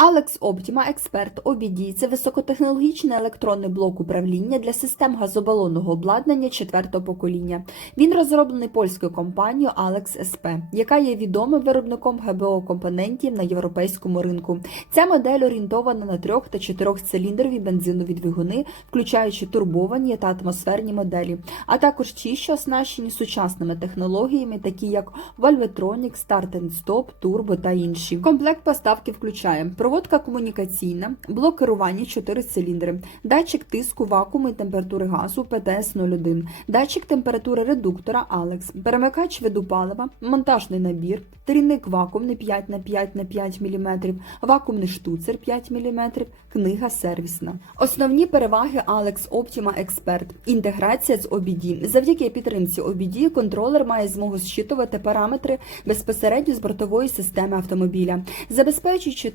Alex Optima Expert OBD – це високотехнологічний електронний блок управління для систем газобалонного обладнання четвертого покоління. Він розроблений польською компанією Alex SP, яка є відомим виробником ГБО компонентів на європейському ринку. Ця модель орієнтована на трьох та чотирьохциліндрові бензинові двигуни, включаючи турбовані та атмосферні моделі, а також ті, що оснащені сучасними технологіями, такі як Valvetronic, Start and Stop, Turbo та інші. Комплект поставки включає проводка комунікаційна, блок керування 4 циліндри, датчик тиску, вакууму і температури газу ПТС-01, датчик температури редуктора ALEX, перемикач виду палива, монтажний набір, трійник вакуумний 5 на 5 на 5 мм, вакуумний штуцер 5 мм, книга сервісна. Основні переваги Alex Optima Expert. Інтеграція з OBD. Завдяки підтримці OBD контролер має змогу зчитувати параметри безпосередньо з бортової системи автомобіля, забезпечуючи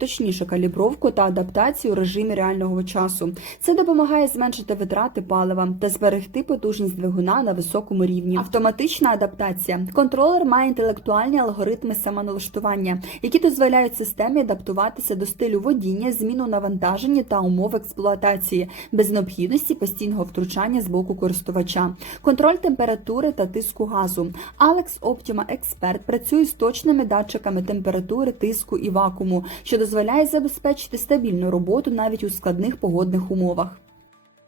точнішу калібровку та адаптацію у режимі реального часу. Це допомагає зменшити витрати палива та зберегти потужність двигуна на високому рівні. Автоматична адаптація. Контролер має інтелектуальні алгоритми самоналаштування, які дозволяють системі адаптуватися до стилю водіння, зміну навантаження та умов експлуатації без необхідності постійного втручання з боку користувача. Контроль температури та тиску газу. Alex Optima Expert працює з точними датчиками температури, тиску і вакууму, що дозволяє забезпечити стабільну роботу навіть у складних погодних умовах.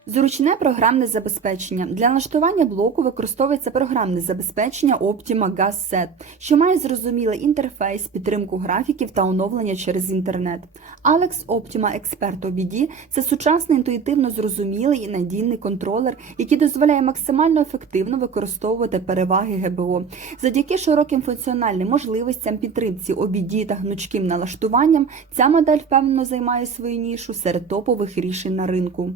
Зручне програмне забезпечення. Для налаштування блоку використовується програмне забезпечення Optima Gas Set, що має зрозумілий інтерфейс, підтримку графіків та оновлення через інтернет. Alex Optima Expert OBD – це сучасний інтуїтивно зрозумілий і надійний контролер, який дозволяє максимально ефективно використовувати переваги ГБО. Завдяки широким функціональним можливостям підтримці OBD та гнучким налаштуванням, ця модель впевнено займає свою нішу серед топових рішень на ринку.